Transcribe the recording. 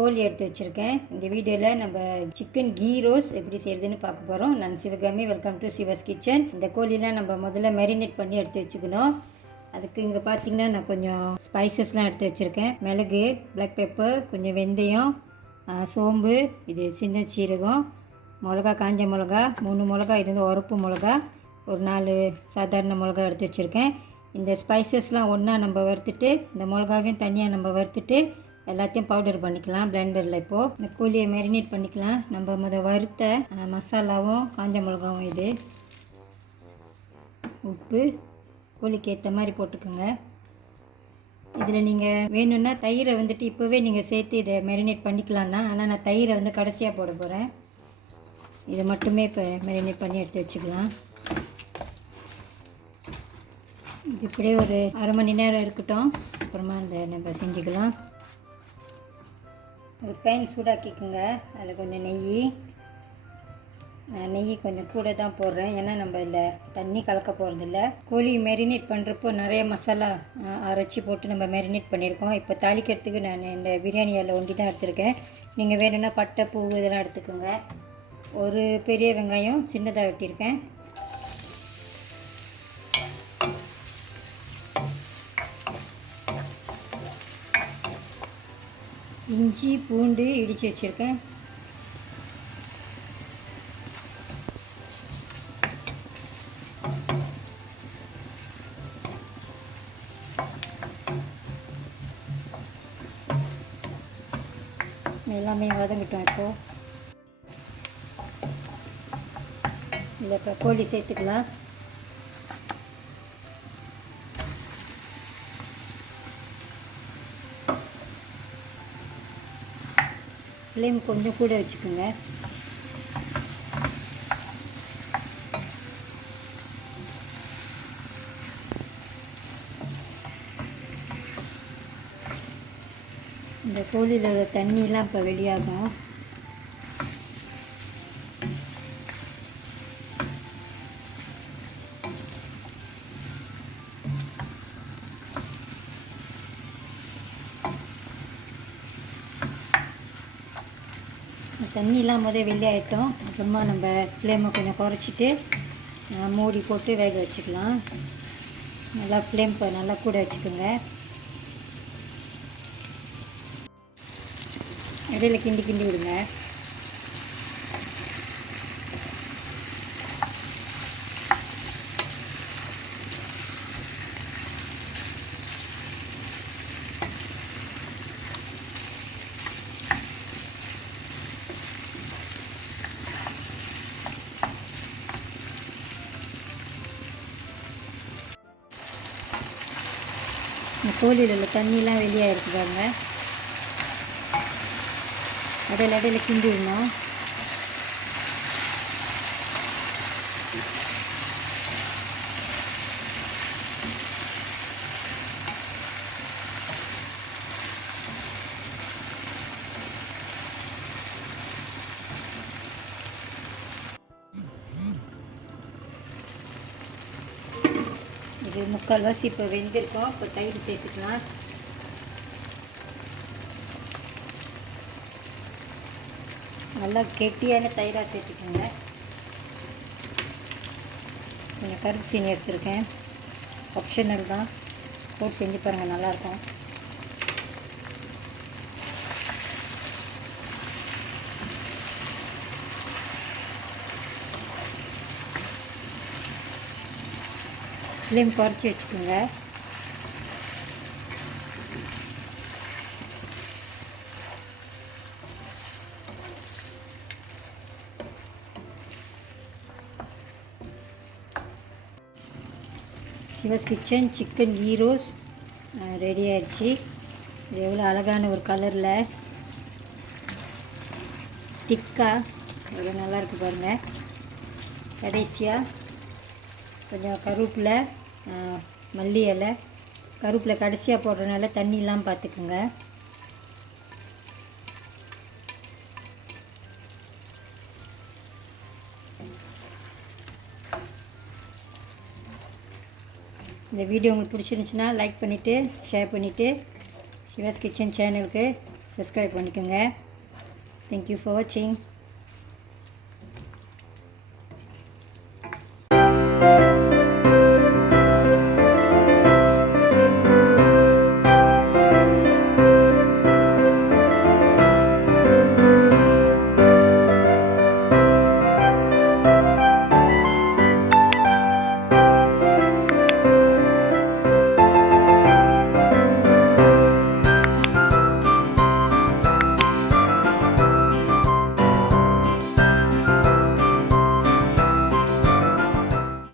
கோழி எடுத்து வச்சுருக்கேன். இந்த வீடியோவில் நம்ம சிக்கன் கீ ரோஸ் எப்படி செய்கிறதுன்னு பார்க்க போகிறோம். நான் Sivakami, welcome to Siva's kitchen. இந்த கோழிலாம் நம்ம முதல்ல மேரினேட் பண்ணி எடுத்து வச்சுக்கணும். அதுக்கு இங்கே பார்த்தீங்கன்னா நான் கொஞ்சம் ஸ்பைசஸ்லாம் எடுத்து வச்சுருக்கேன். மிளகு, பிளாக் பெப்பர், கொஞ்சம் வெந்தயம், சோம்பு, இது சின்ன சீரகம், மிளகா, காஞ்ச மிளகா, 3 மிளகா, இது வந்து உரப்பு மிளகா, ஒரு 4 சாதாரண மிளகா எடுத்து வச்சுருக்கேன். இந்த ஸ்பைசஸ்லாம் ஒன்றா நம்ம வறுத்துட்டு, இந்த மிளகாவையும் தனியாக நம்ம வறுத்துட்டு எல்லாத்தையும் பவுடர் பண்ணிக்கலாம் பிளெண்டரில். இப்போது இந்த கோழியை மேரினேட் பண்ணிக்கலாம். நம்ம வறுத்த மசாலாவும் காஞ்ச மிளகாவும், இது உப்பு, கோழிக்கு ஏற்ற மாதிரி போட்டுக்கோங்க. இதில் நீங்கள் வேணும்னா தயிரை வந்துட்டு இப்போவே நீங்கள் சேர்த்து இதை மேரினேட் பண்ணிக்கலாம் தான். ஆனால் நான் தயிரை வந்து கடைசியாக போட போகிறேன். இதை மட்டுமே இப்போ மேரினேட் பண்ணி எடுத்து வச்சுக்கலாம். இது இப்படியே ஒரு அரை மணி நேரம் இருக்கட்டும். அப்புறமா இந்த நம்ம செஞ்சுக்கலாம். ஒரு பேன் சூடாக்கிக்குங்க. அதில் கொஞ்சம் நெய் கொஞ்சம் கூட தான் போடுறேன். ஏன்னா நம்ம இந்த தண்ணி கலக்க போகிறதில்ல. கோழி மேரினேட் பண்ணுறப்போ நிறைய மசாலா அரைச்சி போட்டு நம்ம மேரினேட் பண்ணியிருக்கோம். இப்போ தாளிக்கிறதுக்கு நான் இந்த பிரியாணி இலை ஒண்டி தான் எடுத்திருக்கேன். நீங்கள் வேணும்னா பட்டை, பூ இதெல்லாம் எடுத்துக்கோங்க. ஒரு பெரிய வெங்காயம் சின்னதாக வெட்டியிருக்கேன். இஞ்சி, பூண்டு இடித்து வச்சுருக்கேன். எல்லாமே வதங்கிட்டோம். இப்போது இதில் இப்போ கோழி சேர்த்துக்கலாம். ஃப்ளேம் கொஞ்சம் கூட வச்சுக்கோங்க. இந்த கோழியில் உள்ள தண்ணியெலாம் இப்போ வெளியாகும். தண்ணிலாம் வெளியாகிட்டோம். அப்புறமா நம்ம ஃப்ளேமை கொஞ்சம் குறைச்சிட்டு மூடி போட்டு வேக வச்சுக்கலாம். நல்லா ஃப்ளேம் இப்போ நல்லா கூட வச்சுக்கோங்க. இடையில கிண்டி விடுங்க. இந்த கோழியில் உள்ள தண்ணிலாம் வெளியாகிருக்கு பாருங்க. இடையில கிண்டி விடணும். இது முக்கால்வாசி இப்போ வெந்திருக்கோம். இப்போ தயிர் சேர்த்துக்கலாம். நல்லா கெட்டியான தயிராக சேர்த்துக்கோங்க. கொஞ்சம் கருப்பு சீனி எடுத்துருக்கேன். ஆப்ஷனல் தான், போட்டு செஞ்சு பாருங்கள், நல்லாயிருக்கும். ஃப்ளேம் குறைச்சி வச்சுக்கோங்க. Siva's kitchen chicken ghee roast ready ஆயிடுச்சு. இது எவ்வளோ அழகான ஒரு கலரில் திக்காக எவ்வளோ நல்லாயிருக்கு பாருங்கள். கடைசியாக கொஞ்சம் கருவேப்பிலை, மல்லி இலை, கருவேப்பிலை கடைசியாக போடுறதுனால தண்ணிலாம் பார்த்துக்குங்க. இந்த வீடியோ உங்களுக்கு பிடிச்சிருந்துச்சுன்னா லைக் பண்ணிவிட்டு ஷேர் பண்ணிவிட்டு சிவாஸ் கிச்சன் சேனலுக்கு சப்ஸ்கிரைப் பண்ணிக்கோங்க. தேங்க்யூ ஃபார் வாட்சிங்.